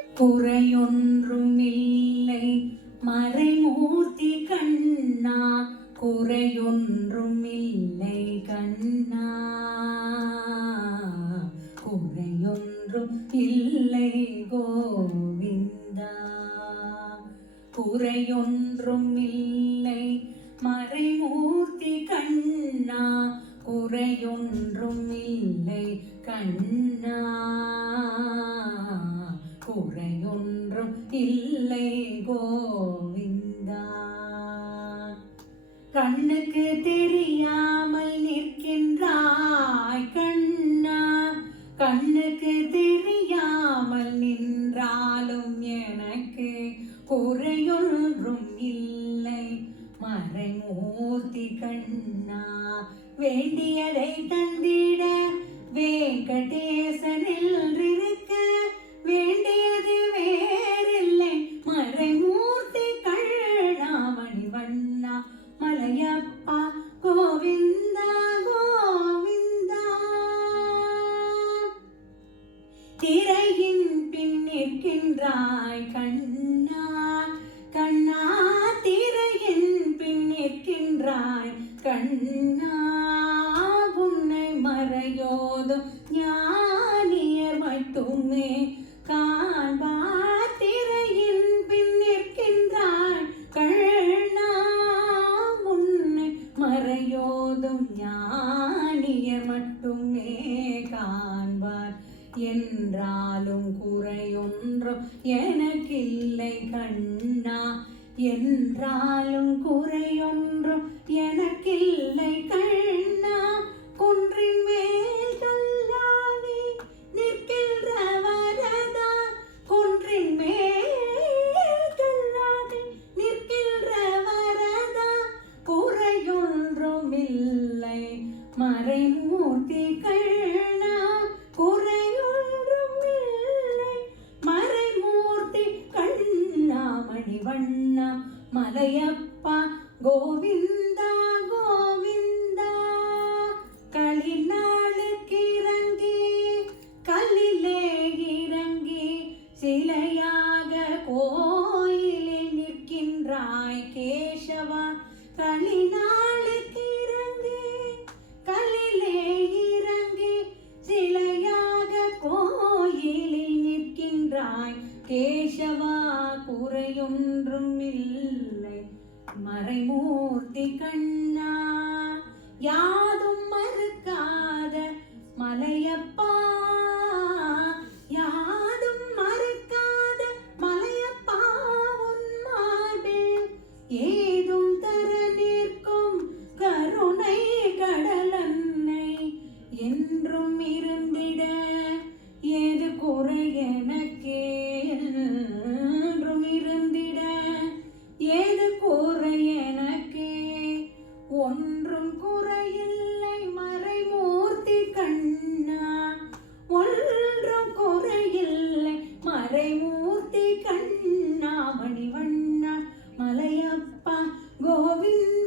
குறையொன்றுமில்லை மறைமூர்த்தி கண்ணா, குறையொன்றுமில்லை கண்ணா, குறையொன்றும் இல்லை கோவிந்தா. குறையொன்றும் இல்லை மறைமூர்த்தி கண்ணா, குறையொன்றும் இல்லை கண்ணா, குறையொன்றும் இல்லை கோவிந்தா. கண்ணுக்கு தெரியாமல் நிற்கின்றாய் கண்ணா, கண்ணுக்கு தெரியாமல் நின்றாலும் எனக்கு குறையொன்றும் இல்லை மறைமூர்த்தி கண்ணா. வேண்டியதை தந்திட வேங்கடேசனில் இருக்க வேண்டியது வேறில்லை மறைமூர்த்தி கண்ணா. மணிவண்ணா மலையப்பா கோவிந்தா கோவிந்தா. திரையின் பின் நிற்கின்றாய் கண்ணா, கண்ணா திரையின் பின் நிற்கின்றாய் கண்ணா. உன்னை மறையோதும் ஞானியர் மட்டுமே காண்பார். திரையின் பின் நிற்கின்றாய் கண்ணா, உன்னை மறையோதும் ஞானியர் மட்டுமே காண்பார். என்றாலும் குறையொன்றும் எனக்கில்லை கண்ணா, என்றாலும் குறையொன்றும் எனக்கில்லை கண்ணா. குன்றின் மேல் கல்லாகி நிற்கின்ற வரதா, குன்றின் மேல் கல்லாகி நிற்கின்ற வரதா. குறையொன்றும் இல்லை மறைமூர்த்தி கண்ணா, குறையொன்றும் இல்லை மறைமூர்த்தி கண்ணா. மணிவண்ணா மலையப்பா கோவிந்தா கோவிந்தா. களிநாளுக்கு இறங்கி கல்லிலே இறங்கி சிலையாக கோயிலில் நிற்கின்றாய் கேசவா. களிநாளுக்கு இறங்கி கல்லிலே இறங்கி சிலையாக கோயிலில் நிற்கின்றாய் கேசவா. குறையொன்றும் இல்லை மறைமூர்த்தி கண்ணா. யாதும் மறுக்காத மலையப்பா, யாதும் மறுக்காத மலையப்பா. உன் மார்பில் ஏதும் தர நிற்கும் கருணை கடலன்னை என்றும் இருந்திட ஏது குறை எனக்கே, என்றும் இருந்திட ஏது குறை எனக்கே. ஒன்றும் குறையில்லை மறைமூர்த்தி கண்ணா, ஒன்றும் குறையில்லை மறைமூர்த்தி கண்ணா. மணிவண்ணா மலையப்பா கோவிந்தா.